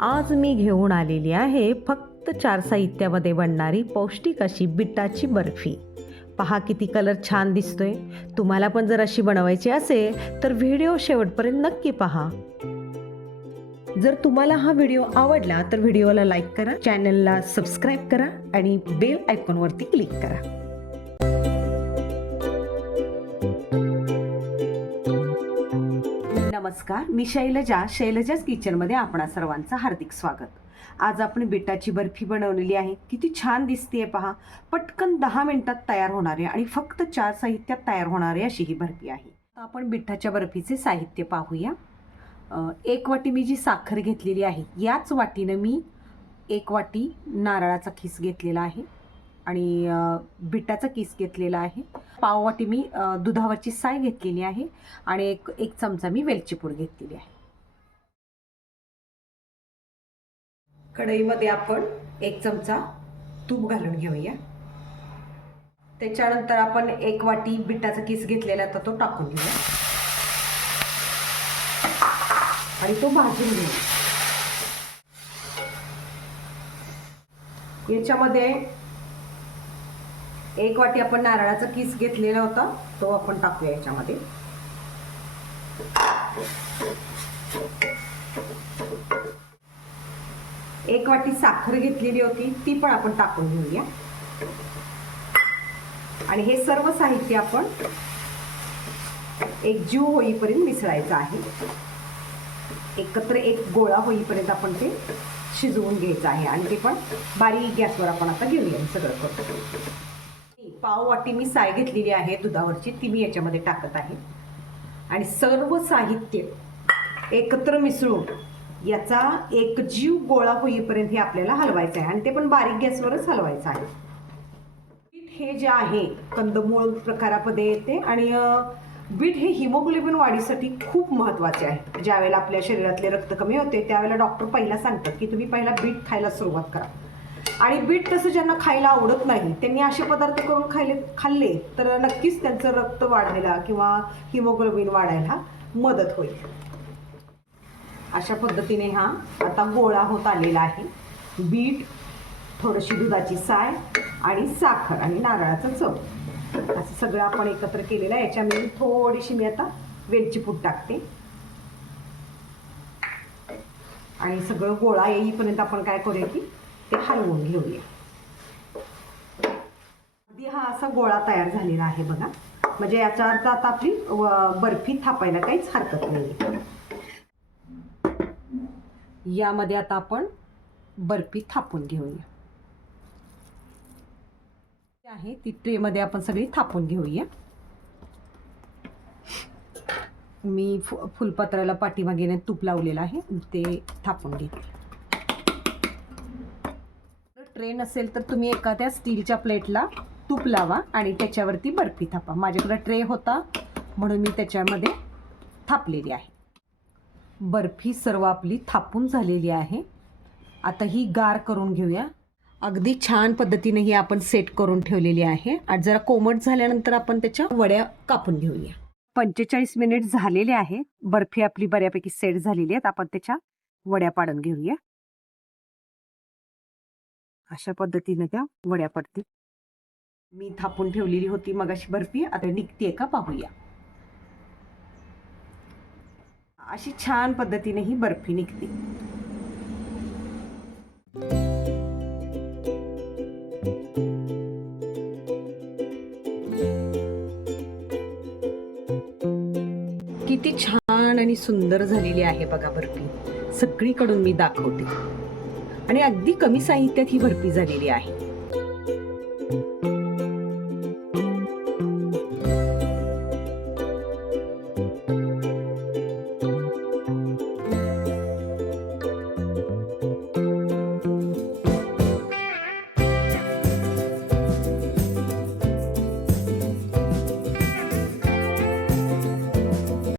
आज मी घेऊन आलेली आहे फक्त चार साहित्यामध्ये बनणारी पौष्टिक अशी बिटाची बर्फी. पहा किती कलर छान दिसतोय. तुम्हाला पण जर अशी बनवायची असेल तर व्हिडिओ शेवटपर्यंत नक्की पहा. जर तुम्हाला हा व्हिडिओ आवडला तर व्हिडिओला लाईक करा चॅनलला सबस्क्राईब करा आणि बेल आयकॉनवरती क्लिक करा. नमस्कार. मी शैलजा. शैलजाच किचनमध्ये आपणा सर्वांचं हार्दिक स्वागत. आज आपण बिटाची बर्फी बनवलेली आहे. किती छान दिसते पहा. पटकन दहा मिनिटात तयार होणारी आणि फक्त चार साहित्यात तयार होणारी अशी ही बर्फी आहे. आपण बिठाच्या बर्फीचे साहित्य पाहूया. एक वाटी मी जी साखर घेतलेली आहे याच वाटीनं मी एक वाटी नारळाचा खिस घेतलेला आहे. आणि बिटाचा किस घेतलेला आहे. पाववाटी मी दुधावरची साय घेतलेली आहे आणि एक एक चमचा मी वेलची पूड घेतलेली आहे. कढईमध्ये आपण एक चमचा तूप घालून घेऊया. त्याच्यानंतर आपण एक वाटी बिटाचा किस घेतलेला तर तो टाकून घेऊया. आणि तो भाजून घेऊ याच्यामध्ये एक वाटी आपण नारळाचा किस घेतलेला होता तो आपण टाकूया याच्यामध्ये. एक वाटी साखर घेतलेली होती ती पण आपण टाकून घेऊया. आणि हे सर्व साहित्य आपण एक जीव होईपर्यंत मिसळायचं आहे. एकत्र एक गोळा होईपर्यंत आपण ते शिजवून घ्यायचं आहे. आणि ते पण बारीक गॅसवर आपण आता घेऊया सगळं करतो पाव वाटी मी साय घेतलेली आहे दुधावरची ती मी याच्यामध्ये टाकत आहे. आणि सर्व साहित्य एकत्र मिसळून याचा एक जीव गोळा होईपर्यंत हे आपल्याला हलवायचं आहे. आणि ते पण बारीक गॅसवरच हलवायचं आहे. बीट हे जे आहे कंदमूळ प्रकारामध्ये येते आणि बीट हे हिमोग्लोबिन वाढीसाठी खूप महत्त्वाचे आहे. ज्यावेळेला आपल्या शरीरातले रक्त कमी होते त्यावेळेला डॉक्टर पहिला सांगतात की तुम्ही पहिला बीट खायला सुरुवात करा. आणि बीट तसं ज्यांना खायला आवडत नाही त्यांनी असे पदार्थ करून खायले खाल्ले तर नक्कीच त्यांचं रक्त वाढायला किंवा हिमोग्लोबिन वाढायला मदत होईल. अशा पद्धतीने हा आता गोळा होत आलेला आहे. बीट थोडीशी दुधाची साय आणि साखर आणि नारळाचं चव. असं सगळं आपण एकत्र केलेलं आहे. याच्यामध्ये थोडीशी मी आता वेलची पूड टाकते. आणि सगळं गोळा येईपर्यंत आपण काय करूया की ते हलवून घेऊया. अगदी हा असा गोळा तयार झालेला आहे बघा. म्हणजे याचा अर्थ आता आपली व- बर्फी थापायला काहीच हरकत नाही यामध्ये आता आपण बर्फी थापून घेऊया. आहे ती ट्रेमध्ये आपण सगळी थापून घेऊया. मी फु फुलपत्राला पाठीमागेने तूप लावलेलं आहे ते थापून घेते. ट्रे नसेल तर तुम्ही एखाद्या स्टीलच्या प्लेटला तूप लावा आणि त्याच्यावरती बर्फी थापा. माझ्याकडे ट्रे होता म्हणून मी त्याच्यामध्ये थापलेली आहे. बर्फी सर्व आपली थापून झालेली आहे. आता ही गार करून घेऊया. अगदी छान पद्धतीने ही आपण सेट करून ठेवलेली आहे. आणि जरा कोमट झाल्यानंतर आपण त्याच्या वड्या कापून घेऊया. पंचेचाळीस मिनिट झालेले आहे. बर्फी आपली बऱ्यापैकी सेट झालेली आहेत. आपण त्याच्या वड्या पाडून घेऊया. अशा पद्धतीने त्या वड्या पडतील. मी थापून ठेवलेली होती मगाशी बर्फी. आता निघते का पाहूया. अशी छान पद्धतीने ही बर्फी निघते. किती छान आणि सुंदर झालेली आहे बघा बर्फी. सगळीकडून मी दाखवते. आणि अगदी कमी साहित्यात ही भरपी झालेली आहे.